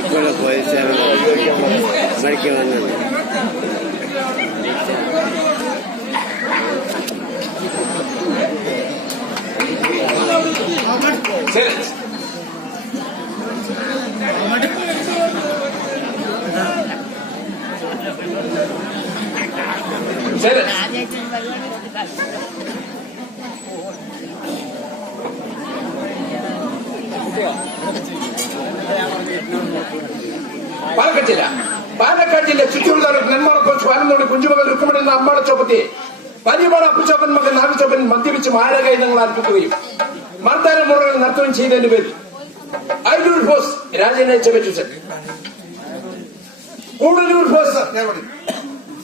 ഇവിടെ പോലീസുകാർ മരിക്കാൻ വന്നത് പാലക്കാട് ജില്ല. പാലക്കാട് ജില്ല ചുറ്റൂർ താലൂക്ക് നെന്മാളപ്പം സ്വാനന്തോട് കുഞ്ചുമകൻ രുക്കുമണി എന്ന അമ്മാട ചോപ്പത്തെ വലിയപാട് അപ്പുച്ചപ്പൻ മകൻ നാഗചോപ്പൻ മദ്യപിച്ച് മാരകൈതങ്ങൾ അർപ്പിക്കുകയും മർദ്ദാന മുറകൾ നടത്തുകയും ചെയ്തതിന്റെ പേരിൽ ഐഡൂർ ബോസ് രാജനെ ചുമറ്റിച്ചൻ കൂടലൂർ ഫോസ്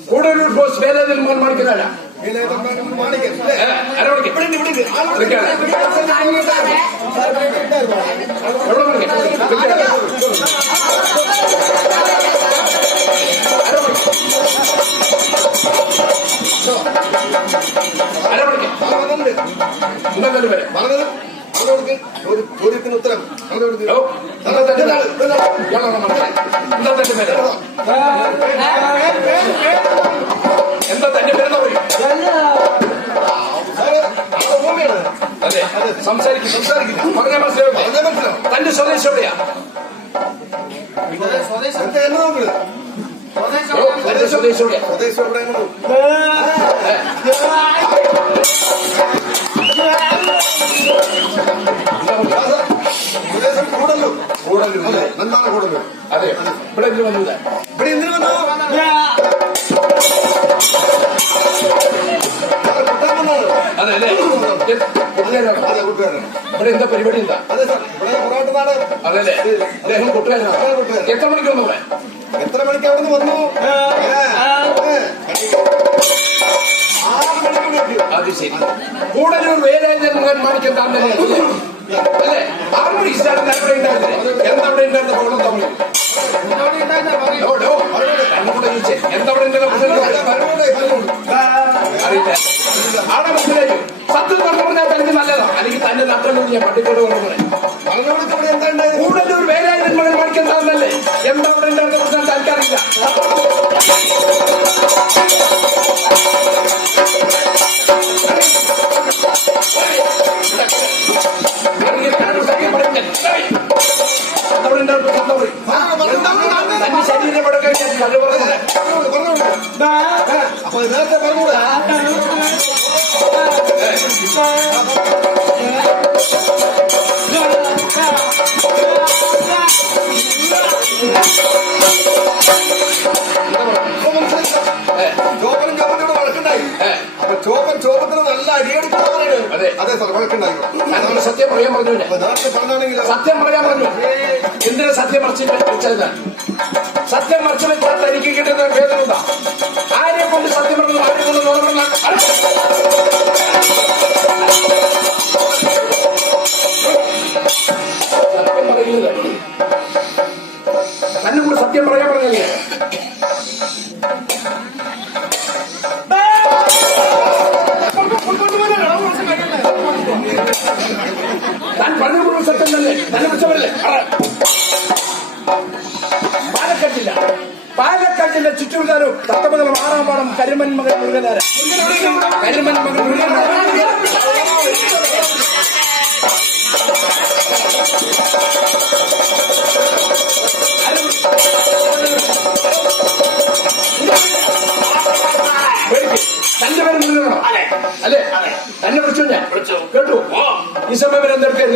കൂടലൂർ ഫോസ് വേലയിൽ മകൻ മണിക്കുന്നല്ല അരമണിക്ക് ഇതൊക്കെയാണ്. എവിടെ മണിക്ക്? ഇതൊക്കെയാണ്. അരമണിക്ക് എന്താ തന്റെ പേര് ഒരു ചോദ്യത്തിന് ഉത്തരം അങ്ങനെ കൊടുക്ക്. ഓ, എന്താ തന്റെ പേര്? ഇയാളാണോ മനസ്സിലായി? എന്താ തന്റെ പേര് എന്താ തന്റെ പേരെന്ന് പറയും സാറേ, അത് സംസാരിക്കും മനസ്സിലാവില്ല അതേ മനസ്സിലാവും. തന്റെ സ്വദേശം എവിടെയാ തന്റെ സ്വദേശം കൂടല്ലൂർ. കൂടല്ലൂർ. അതെ, നന്ദാന കൂടല്ലൂർ. അതെ ഇവിടെ എന്തിനു വന്നത് ഇവിടെ എന്തിനു വന്നു? കൂട്ടുകാരാണ് അതെ, കൂട്ടുകാരൻ. ഇവിടെ എന്താ പരിപാടി എന്താ? അതെ സാർ, ഇവിടെ പൊറോട്ട നാട്. അതെ അല്ലേ അദ്ദേഹം കൂട്ടുകാരനാണ് എത്ര മണിക്ക് വന്നു ഇവിടെ എത്ര മണിക്ക് അവിടെ നിന്ന് വന്നു ഏ, ഏ, ആറ് മണിക്ക് വിളിക്കും അത് ശരി. കൂടലൂർ വേലായുധൻ മകൻ മാണിക്കം താൻ തന്നെ അല്ലേ? ആറ് മണിക്ക് സ്റ്റാർട്ട് അവിടെ ഉണ്ടായിരുന്നില്ലേ എന്താ അവിടെ ഉണ്ടായിരുന്ന? പോകണം തമ്മിൽ. ഇപ്പൊ മനസ്സിലായി. ചോപ്പനും ചോപ്പനോട് വഴക്കുണ്ടായി. അപ്പൊ ചോപ്പൻ ചോപ്പത്തിന് നല്ല അടിയടിക്കുന്നവരാണ് അതെ. അതെ സാർ വഴക്കുണ്ടായി. ഞാനവന് സത്യം പറയാൻ പറഞ്ഞു നേരത്തെ പറഞ്ഞാണെങ്കിൽ സത്യം പറയാൻ പറഞ്ഞു. എന്തിനാ സത്യം മറിച്ച് വെച്ചത് സത്യം മറിച്ച് വെച്ചാൽ തനിക്ക് കിട്ടുന്ന വേദന എന്താ ആരെ കൊണ്ട് സത്യം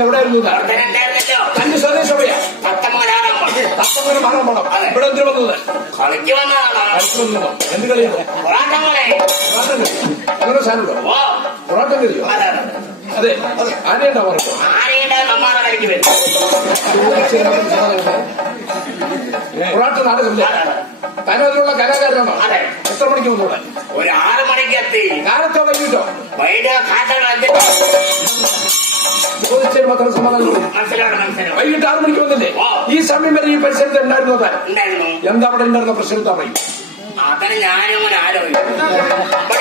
എന്തെടുക്കായിരുന്നു എവിടെയായിരുന്നു? തന്റെ സ്വദേശം എവിടെയാ തത്തമംഗലം ആറാം പാടം ഇവിടെ എന്തിനു വന്നത്? കളിക്ക് വന്നതാണ്? എന്ത് കളിയാണ് പൊറാട്ടം അങ്ങനെ സാധനമുണ്ടോ പൊറാട്ടം കളിയോ? അതെ ആനയുണ്ടോ പറഞ്ഞു ആരെയുടെ നമ്മാണ് കളിക്ക് വരും പൊറാട്ട നാടകമില്ല? കലാകാരനാണോ. എത്ര മണിക്ക് വന്നൂടെ ഒരു ആറ് മണിക്ക് എത്തി. കാലത്തോ വൈകിട്ടോ? വൈകിട്ട് ചോദിച്ചതിന് മാത്രം സമാധാനം വൈകിട്ട് ആറു മണിക്ക് വന്നില്ലേ? ഈ സമയം വരെ ഈ പരിസരത്ത് ഉണ്ടായിരുന്നു താൻ ഉണ്ടായിരുന്നു. എന്താ അവിടെ ഉണ്ടായിരുന്ന പ്രശ്നം എന്താ പറയും? അതിന് ഞാനും ആലോചിക്കും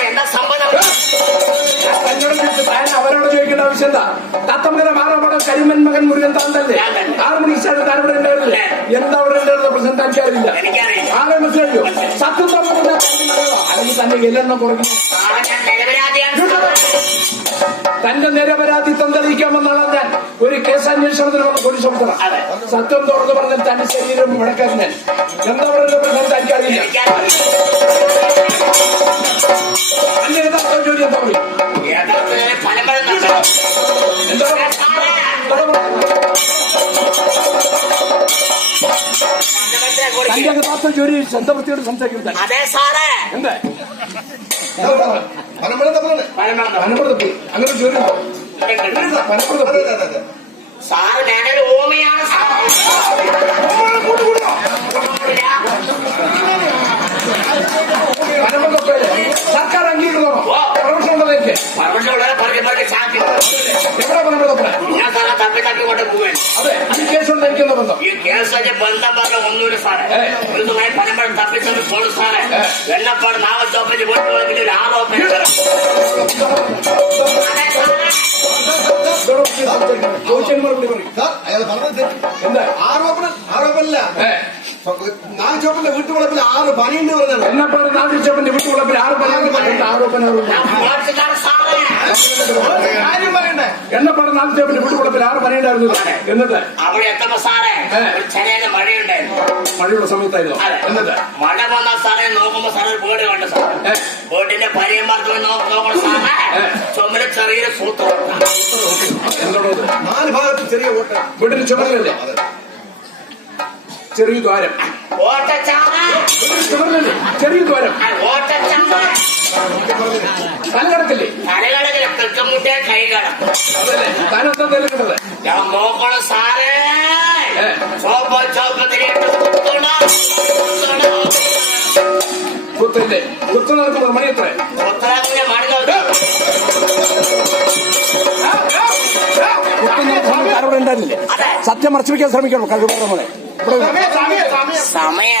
എന്താ? സംഭവം? അവരോട് ചോദിക്കേണ്ട ആവശ്യം എന്താ? തത്തമ്മയുടെ മാറാമടം കരിമൻ മകൻ മുരുകൻ താന്തല്ലേ. ആറ് മണിക്ക് ശേഷം താൻ ഇവിടെ ഉണ്ടായിരുന്നില്ലേ? എന്താ അവിടെ ഉണ്ടായിരുന്ന പ്രശ്നം എനിക്കറിയില്ല. എനിക്കറിയില്ല. ആകെ മനസ്സിലായോ? സത്യം അല്ലെങ്കിൽ തന്നെ എല്ലെണ്ണം കുറയ്ക്കണം. തന്റെ നിരപരാധിത്വം തെളിയിക്കാമെന്നാണ് ഞാൻ ഒരു കേസ് അന്വേഷണത്തിന് വന്ന പോലീസ് ഓഫീസർ അതെ. സത്യം തുറന്നു പറഞ്ഞാൽ തന്റെ ശരീരം മുടക്കാൻ എന്താ പറയുന്നത് പ്രശ്നം എനിക്കറിയില്ല എനിക്കറിയില്ല. അന്റെ യഥാർത്ഥ ജോലി എന്താ പറയും. എന്താ സാറേ, ഫലമറ്റ തന്റെ കൊടുക്കുക. യഥാർത്ഥ ജോലി ശബ്ദവൃത്തിയോട് സംസാരിക്കുന്നത് അതെ സാറേ എന്താ പനമ്പഴം തമ്മിലുണ്ട് ഫലം വരുന്നുണ്ട്. പനപ്പുറത്ത് അങ്ങനെ ഒരു ജോലി ഉണ്ടോ പനപ്പുറത്ത് ಕೇಳಿಸೋದೆ ಬಂದ ಬರ ಒಂದೂರು ಸಾರ ಒಂದು ಮನೆ ಪನೆ ಮಾಡಿ ತಪ್ಪಿಸಲು ಕೊಡು ಸಾರ ಎಲ್ಲಪ್ಪ ನಾವು ಚೌಪತಿ ಬಂದು ಒಳಗಿದ್ದೀವಿ ಯಾರು ಯೋಚನೆ ಮಾಡ್ಬಿಡಿ ಆರೋಪಣ ಆರೋಪಣ ಇಲ್ಲ நாலு சோப்பல விட்டு உழப்பில் ஆறு பனின்னு வருது என்ன பாரு நாலு சோப்பல விட்டு உழப்பில் ஆறு பனின்னு ஆரோப்பணம் സാറേ കാര്യം പറയണ്ടേ? എന്നപ്പാട് ആറ് പണിയുണ്ടായിരുന്നു എന്നിട്ട്? അവിടെ എത്തുമ്പോ സാറേ ചെറിയ മഴയുണ്ടായിരുന്നു. മഴയുള്ള സമയത്തായിരുന്നു? എന്നിട്ട്? മഴ വന്ന സാറേ നോക്കുമ്പോ സാറേ വീട് കണ്ടു സാറേ. ഏ, വീടിന്റെ പരിയമ്പറത്ത് നോക്കണം സാറേ. ചുമൽ ചെറിയൊരു സൂത്രം എന്തോടോ? നാല് ഭാഗത്ത് ചെറിയ ഓട്ട. വീടിന് ചുമരല്ലേ ചെറിയ ദ്വാരം. ചെറിയ ദ്വാരം. തലകടത്തില്ലേ തലകടകിൽ ತಳ್ಕ ಮುಟ್ಟೆ ಕೈಗಾಳ ಸಾರೇ? ಮನೆ ಇರ್ತಾರೆ ಸತ್ಯ ಮರ್ಚಿಕೆ ಶ್ರಮಿಕ ಸಮಯ. ಸಮಯ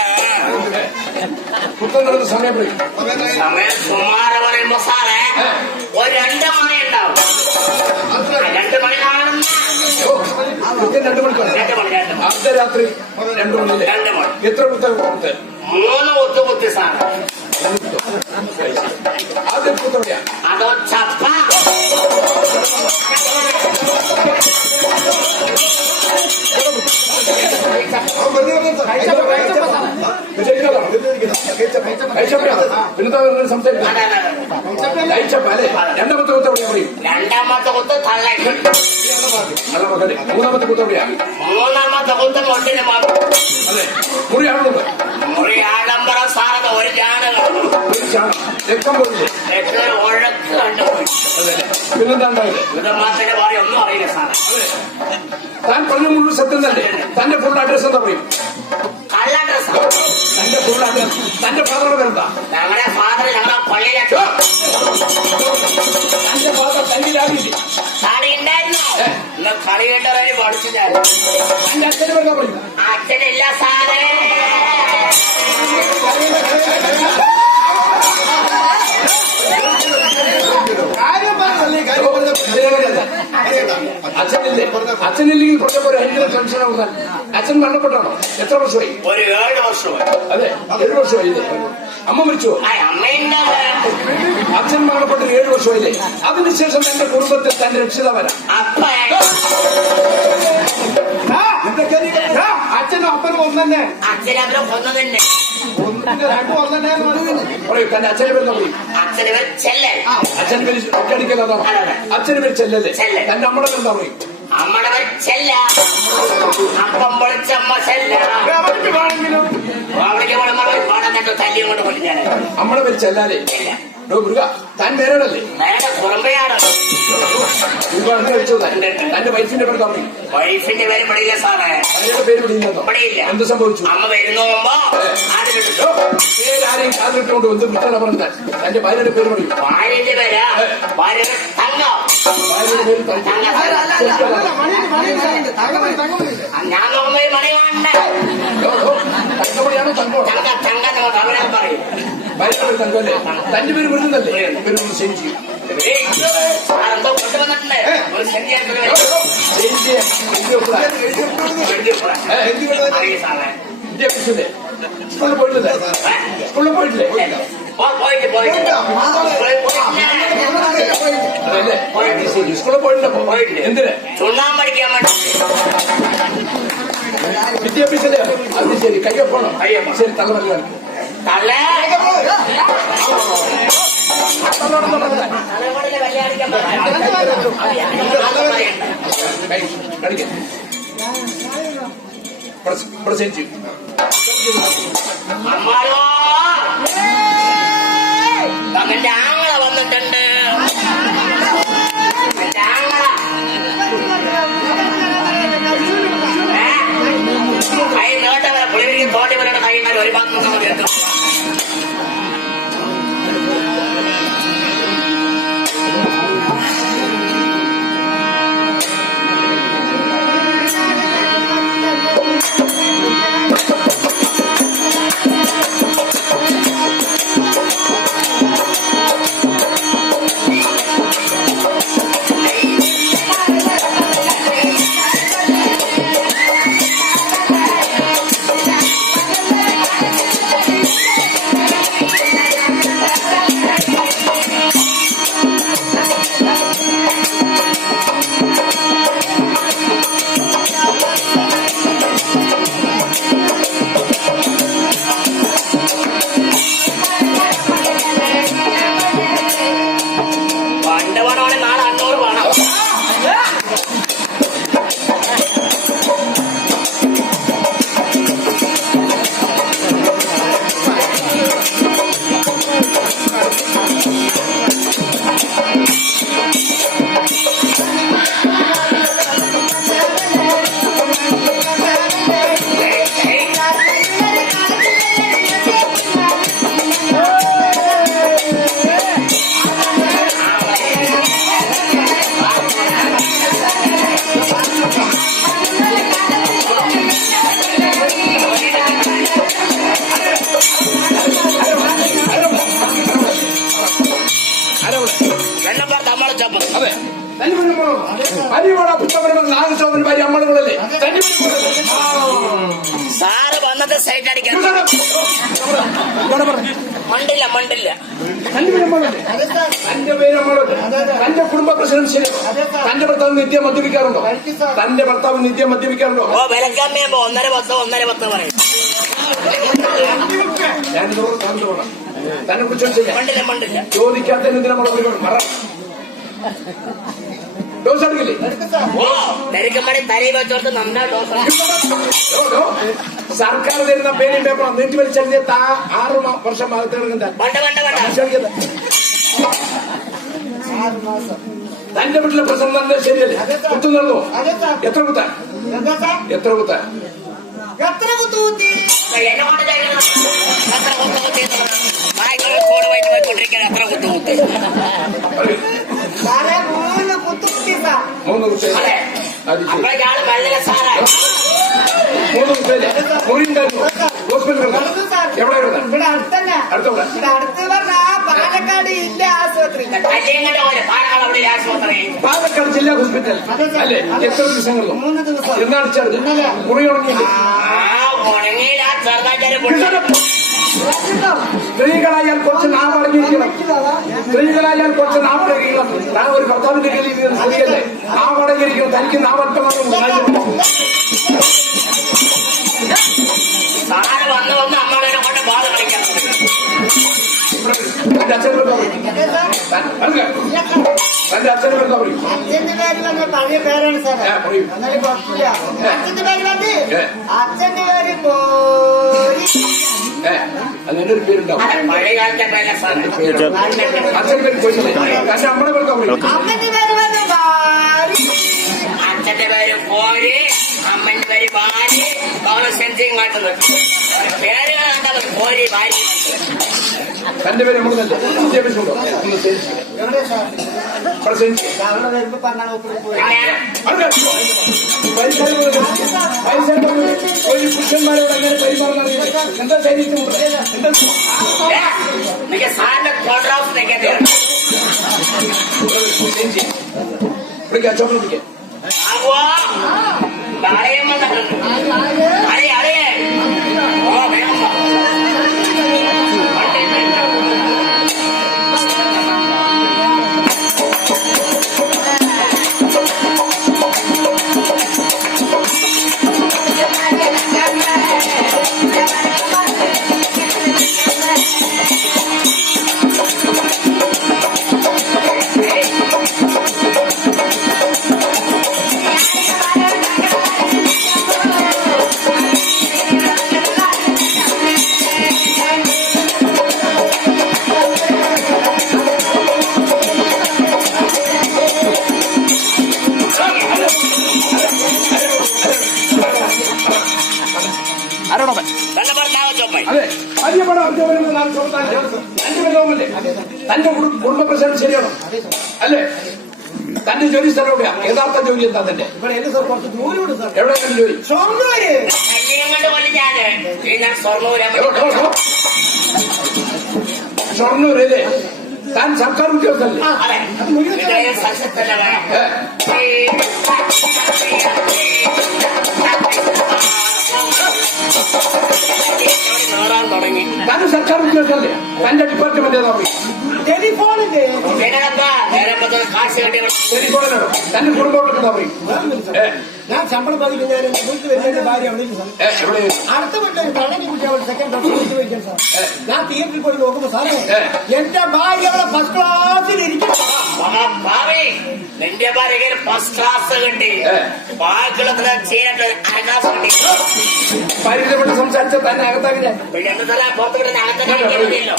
ಸುಮಾರು കൃത്യം രണ്ടു മണിക്കാണ് രണ്ട് മണി രണ്ട് മണി അർദ്ധരാത്രി രണ്ടു മണിയിലെ രണ്ട് മണി എത്ര കുത്ത കുത്ത് മൂന്ന് കുത്തു കുത്തി സാറേ ആദ്യം കുത്തവിടെയാ അതോ ചപ്പ? അവൻ വെറുതെ പറഞ്ഞത് പിന്നെ സംസാരിക്കാം. അതെ അതെ അതെ. കഴിച്ചപ്പ അല്ലേ? രണ്ടാമത്തെ കുത്തവിടെയാ പറയും? രണ്ടാമത്തെ കുത്ത് തള്ളയ്ക്ക് അല്ല മകനെ മൂന്നാമത്തെ കുത്തവിടെയാ മൂന്നാമത്തെ കുത്ത് മാത്രം അതെ. മുറിയാണുള്ളത് മുറി ആഡംബരം സാറത് ഒരു ജാനകം ഒരു ചാണം രക്തം പോയില്ലേ താൻ പറഞ്ഞ മുഴുവൻ സത്യം തന്നെ. തന്റെ ഫുൾ അഡ്രസ് എന്താ പറയും? തന്റെ ഫുൾ അഡ്രസ് തന്റെ ഫാദറുടെ പേരെന്താ? ഞങ്ങളുടെ ഫാദർ ഞങ്ങളെ പള്ളിയിലെ തന്റെ ഫാദർ തന്റെ രാവിലെ കളി ഉണ്ടായിരുന്നു? ഇന്ന് കളി കണ്ടവരെ പഠിച്ചു ഞാൻ. തന്റെ അച്ഛന് പേരെന്താ പറയും? അച്ഛനില്ല സാറേ. അച്ഛനില്ലേ അച്ഛനില്ലെങ്കിൽ പറഞ്ഞ പോലെ ഭയങ്കര ടെൻഷൻ ആവുന്ന അച്ഛൻ മരണപ്പെട്ടാണോ? എത്ര വർഷമായി? ഒരു ഏഴ് വർഷമായി. അതെ. ഏഴ് വർഷമായി അമ്മ മരിച്ചോ? അച്ഛൻ മരണപ്പെട്ട് ഏഴ് വർഷമായില്ലേ? അതിനുശേഷം എന്റെ കുടുംബത്തിൽ തന്റെ രക്ഷിതാവരാ അച്ഛനും അപ്പനും ഒന്നെ രണ്ടും ഒന്നെ പറയൂ തന്റെ അച്ഛനെ പേര് അച്ഛന് അച്ഛന്. അച്ഛന് ചെല്ലല്ലേ. തന്റെ അമ്മയുടെ പേര് എന്താ പറയും? അമ്മയുടെ വെച്ചല്ല അപ്പം പൊളിച്ചമ്മ ചെല്ല. അവിടേക്ക് പോണ പാടം കണ്ടു തല്ലിയും കൊണ്ട് കൊല്ലു ഞാൻ അമ്മയുടെ പേര് ചെല്ലാലേ ചെല്ല. ഡോ മൃഗ താൻ പേരോടല്ലേ നേരെ കഴിച്ചത് തന്റെ വൈഫിന്റെ പേര് എന്താ വൈഫിന്റെ പേര് വിളിയില്ല സാറേ. ഭാര്യയുടെ പേര് വിളിയില്ലെന്നോ ഇവിടെയില്ല എന്ത് സംഭവിച്ചു? അമ്മ വരുന്നു പേര് ആരെയും കാതിലിട്ടുകൊണ്ട് എന്ത് വിട്ടാണ് പറഞ്ഞാൽ തന്റെ ഭാര്യയുടെ പേര് പറയും. ഭാര്യന്റെ പേരാ? ഭാര്യ തന്റെ പേര് വിടുന്നല്ലേ പേര് ഒന്ന് ചേഞ്ച് ചെയ്യും ഏയ്, സാറെന്തോ കൊണ്ടുവന്നിട്ടുണ്ട് ഒന്ന് ശരിയാക്കി എഴുതിയ എഴുതിയ ഒപ്പിടാ. അറിയ സാറേ ഇന്ത്യ ഓഫീസിലെ സ്കൂളിൽ പോയിട്ടില്ലേ സ്കൂളിൽ പോയിട്ടില്ലേ வித்தியாபியத்துல அது சரி கைய போனோம் சரி தலைவரியா இருக்கு. பிரசஞ்சு அம்மா cái đá സൈറ്റ് അടിക്കാൻ മണ്ടില്ല മണ്ടില്ല. തന്റെ പേര് അമ്മളുണ്ട് തന്റെ കുടുംബ പ്രസിഡന്റ് ശരി തന്റെ ഭർത്താവ് നിത്യം മദ്യപിക്കാറുണ്ടോ? തന്റെ ഭർത്താവ് നിത്യം മദ്യപിക്കാറുണ്ടോ? ഓ വിലക്കാമ്മയാകുമ്പോ ഒന്നര പത്ത് ഒന്നര പത്ത് പറയും. പോകാം തന്നെ കുറിച്ച് ചെയ്യാം. മണ്ടില്ല മണ്ടില്ല. ചോദിക്കാത്തതിന് എന്തിനാ മറുപടി ದೋಸೆ ಅಡಗಿಲಿ? ಮಾಡಿ ಸರ್ಕಾರದಿಂದ ಬೇರೆ ಪೇಪರ್ ನಮ್ಮ ನಿಂತು ಮೇಲೆ ಚಳಿದೆ ತಾ ಆರು ವರ್ಷ ಮಾತಾಡಿದ ಬಂಡ ಬಂಡ ಬಂಡ. ಚಳಿದ ದಂಡ ಬಿಟ್ಲ ಪ್ರಸನ್ನ ಶರೀರಲ್ಲಿ. ಗೊತ್ತು? ನಂದು ಎತ್ತರ ಗೊತ್ತಾ? ಎತ್ತರ ಗೊತ್ತಾ ಎತ್ತರ ಗೊತ್ತೂತಿ ಎನ್ನ ಮಾಡಿದ ಎತ್ತರ ಗೊತ್ತೂತಿ ಬಾಯಿ ಕೊಡ್ರಿ ಎತ್ತರ ಗೊತ್ತೂತಿ കൂടെ പോയിട്ട് പോയിക്കൊണ്ടിരിക്കാൻ എത്ര കുത്ത് കുത്തി പറയൂ. സാറേ മൂന്ന് കുത്തൂത്തി സാർ മൂന്ന് കുത്തേ അതെ അത് ശരി അപ്പൊ ഇയാൾ വെള്ളില സാറേ മൂന്ന് കുത്തേ മുറി ഉണ്ടായിരുന്നു ഹോസ്പിറ്റലിൽ ഉണ്ട് കിടന്നു സാർ എവിടെ കിടന്നു ഇവിടെ അടുത്തന്നെ അടുത്തവിടെ ഇവിടെ അടുത്ത് പറഞ്ഞാ പാലക്കാട് ഇല്ല ആശുപത്രി കല്യാങ്ങളുടെ പോലെ പാലക്കാട് അവിടെ ആശുപത്രി പാലക്കാട് ജില്ലാ ഹോസ്പിറ്റൽ അല്ലേ എത്ര ദിവസങ്ങളിലും മൂന്ന് ദിവസം എന്നാണ് ചേർന്ന് ഇന്നലെ. മുറി ഉണങ്ങിയില്ലേ ആ ഉണങ്ങിയില്ല ചെറുതാച്ചാര് പൊട്ടി കേട്ടോ? സ്ത്രീകളായാൽ കുറച്ച് നാം അടങ്ങിയിരിക്കണം സ്ത്രീകളായാൽ കുറച്ച് നാം അടങ്ങിയിരിക്കണം താൻ ഒരു ഭർത്താവിന്റെ ഇരുന്ന് സ്ത്രീയല്ലേ? നാം അടങ്ങിയിരിക്കണം തനിക്ക് കളിക്കാൻ തുടങ്ങി. തന്റെ അല്ല. തന്റെ അച്ഛനോട് എന്താ പറയും. അച്ഛന്റെ പേര് വന്ന് പഴയ പേരാണ് സാറേ. എന്നാലും കുഴപ്പമില്ല. അച്ഛന്റെ പേര് വന്ന് അച്ഛന്റെ പേര് പോരി ഒരു പേരുണ്ടാവും. അച്ഛൻ പേര്. ചോദിച്ചത് വന്ന് ഭാരി അച്ഛന്റെ പേര് കോരി അമ്മന്റെ പേര് ഭാര്യ അവൾ സെൻസിങ് കാട്ടുന്നത്. പേര് കണ്ടത് കോരി ഭാര്യ തന്റെ പേര് നമ്മൾ വിദ്യാഭ്യാസം പൈസ ഒന്ന് ചേച്ചി എവിടെ സാർ പ്രസന്റ് അവിടെ വരുമ്പോ പറഞ്ഞാൽ ഒപ്പിട്ട് പോയി ഒരു പുരുഷന്മാരോട് അങ്ങനെ പെരുമാറുന്ന എന്താ ശരീരത്തിലുണ്ട് എന്താ എനിക്ക് സാറിന്റെ കോൺട്രാക്ട് നിൽക്കാൻ ചേച്ചി വിളിക്കാം അച്ഛൻ അല്ലേ? തന്റെ ജോലി സ്ഥലം എവിടെയാ? യഥാർത്ഥ ജോലി എന്താ തന്റെ? ഇവിടെ എന്റെ സാർ കുറച്ച് ദൂരമുണ്ട് സാർ. എവിടെയാണ് ജോലി? ഷൊർണൂര് അല്ലേ താൻ സർക്കാർ ഉദ്യോഗസ്ഥല്ലേ താൻ സർക്കാർ ഉദ്യോഗസ്ഥല്ലേ തന്റെ ഡിപ്പാർട്ട്മെന്റ് ഏതാ പറയും ടെലിഫോണില്ലേ പിന്നെന്താ നേരെ മുതൽ കാശ് കെട്ടി ടെലിഫോണിലാണോ. തന്റെ കുടുംബം പറയും ഞാൻ ശമ്പളം പതിക്കും ഞാൻ എന്റെ വീട്ടിൽ വരുന്ന ഭാര്യ സാർ അടുത്ത വീട്ടിൽ കള്ളനെ കുട്ടി അവൾ സെക്കൻഡ് ഡോക്ടർ വീട്ടിൽ വയ്ക്കാൻ സാർ ഞാൻ തിയേറ്ററിൽ പോയി നോക്കുമ്പോ സാറേ എന്റെ ഭാര്യ അവളെ ഫസ്റ്റ് ക്ലാസ്സിൽ ഇരിക്കും നിന്റെ ഭാര്യ ഫസ്റ്റ് ക്ലാസ് കിട്ടി. ബാക്കിയുള്ള ചീനട്ട് അരക്ലാസ് കിട്ടി. പരിചയപ്പെട്ട് സംസാരിച്ച തന്നെ അകത്താക്കി ഞാൻ. പിന്നെ എന്താ പുറത്തുകിട്ട് അകത്തല്ലോ.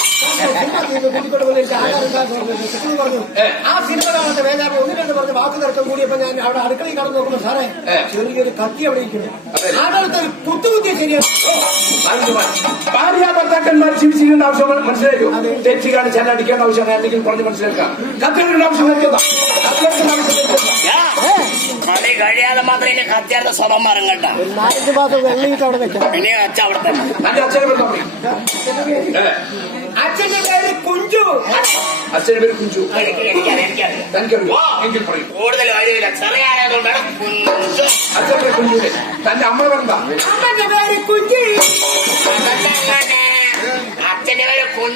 ആ സിനിമ കാണാത്ത വേദാറ് ഒന്ന് രണ്ട് പറഞ്ഞ വാക്ക് തർക്കം കൂടിയപ്പോ ഞാൻ അവിടെ അടുക്കളയിൽ കടന്നു നോക്കുന്നു സാറേ ചെറിയൊരു കത്തി അവിടെ ഇരിക്കുന്നു. അതെ. ആടടുത്ത് കുത്തുകുത്തിയ ശരിയാണ് ഭാര്യ ഭർത്താക്കന്മാർ ജീവിച്ചിരിക്കേണ്ട ആവശ്യം മനസ്സിലായോ തെറ്റി കാണിച്ചാൽ അടിക്കേണ്ട ആവശ്യമാണ് എന്തെങ്കിലും പറഞ്ഞ് മനസ്സിലാക്കാം കത്തിയുടെ ആവശ്യം നിർത്തുന്ന കത്തിയുടെ ആവശ്യം കളി കഴിയാതെ മാത്രം ഇനി കത്തിയാർത്ത സ്വഭാവം മാറും കേട്ടോ പിന്നെ അച്ഛൻ അവിടെ തന്നെ. അച്ഛനെ അച്ഛന്റെ പേര് കുഞ്ചു. അച്ഛന്റെ പേര് കുഞ്ചു. എങ്കിൽ പറയും. കൂടുതൽ അച്ഛൻ പേര് കുഞ്ചു തന്റെ അമ്മ പറഞ്ഞ അമ്മന്റെ പേര് കുഞ്ചു. അച്ഛന്റെ പേര് കുഞ്ചു.